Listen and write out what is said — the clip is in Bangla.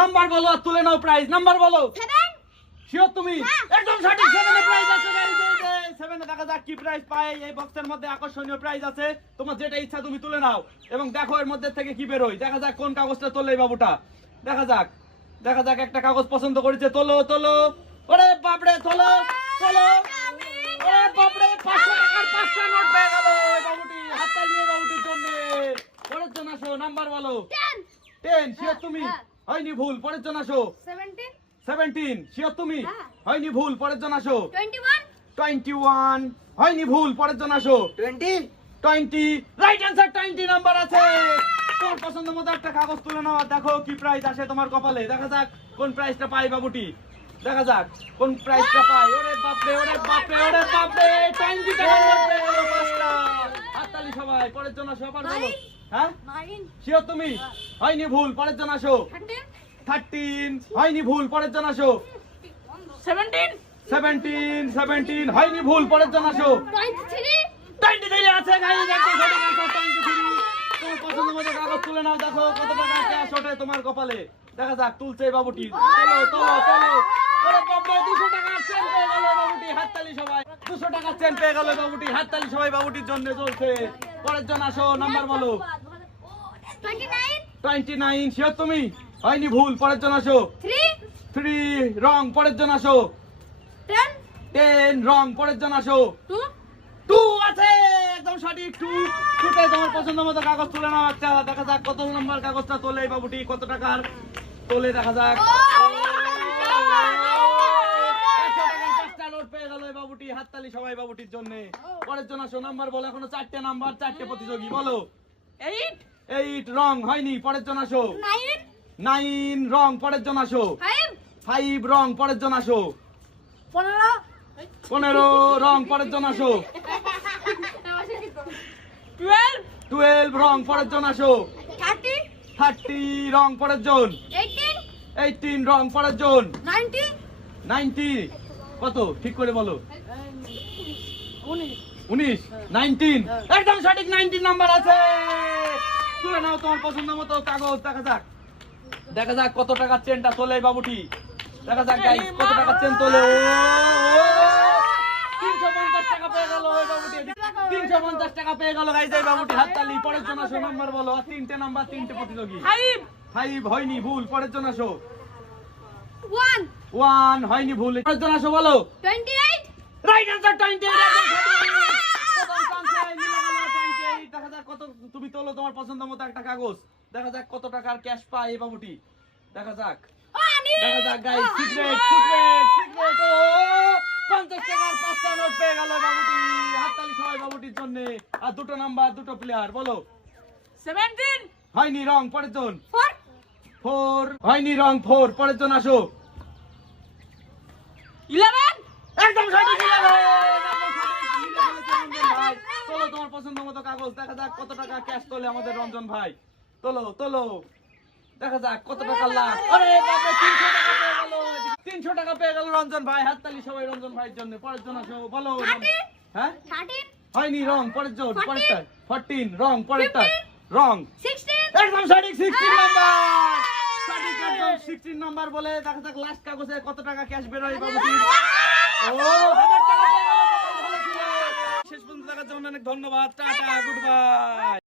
নাম্বার বলো আর তুলে নাও প্রাইজ নাম্বার বলো। শিওর তুমি? হ্যাঁ। একদম সঠিক সেভেনে প্রাইজ আছে সেভেনে দেখা যাক কি প্রাইজ পায় এই বক্সের মধ্যে আকর্ষণীয় প্রাইজ আছে। তোমার যেটা ইচ্ছা তুমি তুলে নাও। এবং দেখো এর মধ্যে থেকে কি বেরোয়। দেখা যাক কোন কাগজটা তোলে বাবুটা। দেখা যাক দেখা যাক একটা কাগজ পছন্দ করেছে। তোলো তোলো। ওরে বাপরে তোলো তোলো। ওরে বাপরে পাঁচশো টাকার পাঁচটা নোট পেয়ে গেল এই বাবুটি। হাততালি বাবুটির জন্য। পরের জন আসো নাম্বার বলো। টেন টেন শিওর তুমি? হ্যাঁ। হয়নি ভুল পরের জন আসো। সেভেন্টিন শিওর তুমি? হ্যাঁ। হয়নি ভুল পরের জন আসো। টোয়েন্টি ওয়ান হয়নি ভুল পরের জন আসো। Twenty twenty right answer twenty number আছে। তোমার পছন্দ মতো একটা কাগজ তুলে নাও দেখো কি প্রাইস আসে তোমার কপালে। দেখা যাক কোন প্রাইসটা পাই বাবুটি। দেখা যাক কোন প্রাইসটা পাই ওরে বাপরে ওরে বাপরে ওরে বাপরে টোয়েন্টি টাকা হাততালি সবাই পরের জন আসো আবার বলো। হ্যাঁ? শিওর তুমি? হয়নি ভুল পরের জন আসো। থার্টিন হয়নি ভুল পরের জন আসো। সেভেন্টিন সেভেন্টিন সেভেন্টিন হয়নি ভুল পরের জন আসো। টোয়েন্টি থ্রি আছে গাড়ি দেখতে সঠিক answer 23 তোমার পছন্দ মতো কাগজ তুলে নাও দেখো কত টাকা ক্যাশ ওঠে তোমার কপালে। দেখা যাক তুলছে বাবুটি। তোলো তোলো তোলো। দুশো টাকার চেন পেয়ে গেল বাবুটি হাততালি সবাই। দুশো টাকার চেন পেয়ে গেল বাবুটি হাততালি সবাই বাবুটির জন্য চলছে। পরের জন আসো, নাম্বার বলো। টোয়েন্টি নাইন শিওর তুমি? হয়নি ভুল, পরের জন আসো। থ্রি রং পরের জন আসো। টেন রং পরের জন আসো। টু আছে, একদম সঠিক টু টুতে তোমার পছন্দ মতো কাগজ তুলে নাও একটা। দেখা যাক কত নম্বর কাগজটা তোলে বাবুটি, কত টাকার? তোলে দেখা যাক একশো টাকার পাঁচটা নোট পেয়ে গেল এই বাবুটি হাততালি সবাই বাবুটির জন্য। পরের জন্য আসো নাম্বার বলো এখনও চারটে নাম্বার চারটে প্রতিযোগী বলো। এইট এইট রং হয়নি পরের জন আসো। নাইন নাইন রং পরের জন আসো। ফাইভ রং পরের জন আসো। পনেরো? পনেরো রং পরের জন আসো। টুয়েলভ টুয়েলভ রং পরের জন আসো। থার্টি থার্টি রং পরের জন। এইটিন রং পরের জন। নাইনটি নাইনটি কত? ঠিক করে বলো। উনিশ। উনিশ? নাইনটিন? একদম সঠিক নাইনটিন নাম্বার আছে। তুলে নাও তোমার পছন্দ মতো কাগজ দেখা যাক। দেখা যাক কত টাকার চেনটা তোলে বাবুটি। দেখা যাক guys, কত টাকার চেন তোলে। তিনশো পঞ্চাশ টাকা পেয়ে গেল ওই বাবুটি। তিনশো পঞ্চাশ টাকা পেয়ে গেল গাইজ এই বাবুটি। হাততালি পরের জন্য আসো নাম্বার বলো। আর তিনটে নাম্বার তিনটে প্রতিযোগী। ফাইভ ফাইভ হয়নি ভুল পরের জন্য আসো। ওয়ান ওয়ান হয়নি ভুল। জন্য আসো বলো। টোয়েন্টি এইট রাইট আনসার 28 দেখা যাক কত তুমি তোলো তোমার পছন্দ মতো একটা কাগজ। দেখা যাক কত টাকার ক্যাশ পায় এই বাবুটি। দেখা যাক। দেখা যাক গাইস সিক্রেট সিক্রেট সিক্রেট 50 টাকার পাঁচটা নোট পেয়ে গেল বাবুটি। হাততালি সবাই বাবুটির জন্য। আর দুটো নাম্বার দুটো প্লেয়ার বলো। সেভেন্টিন হয়নি রং পরের জন। ফোর হয়নি রং ফোর পরের জন আসো ইলেভেন একদম সঠিক eleven! একদম সঠিক, মিলে ফেলেছে রঞ্জন ভাই। তোলো তোমার পছন্দ মতো কাগজ দেখা যাক কত টাকা ক্যাশ তোলে আমাদের রঞ্জন ভাই। তোলো তোলো। দেখা যাক কত টাকা লাভ আরে বাবা টাকা পেয়ে গেল। তিনশো টাকা পেয়ে গেল রঞ্জন ভাই। হাততালি সবাই রঞ্জন ভাইয়ের জন্য। পরের জন্য আসো বলো। হ্যাঁ? হয়নি রং পরের জন. পরেরটা ফোরটিন রং পরেরটা রং। একদম সঠিক সিক্সটিন নাম্বার সঠিক একদম সিক্সটিন নাম্বার বলে দেখা যাক লাস্ট কাগজে কত টাকা ক্যাশ বেরোয় বাবুটি ও হাজার টাকা পেয়ে গেল, কপাল ভালো ছিল। শেষ পর্যন্ত দেখার জন্য অনেক ধন্যবাদ। Ta-ta good bye.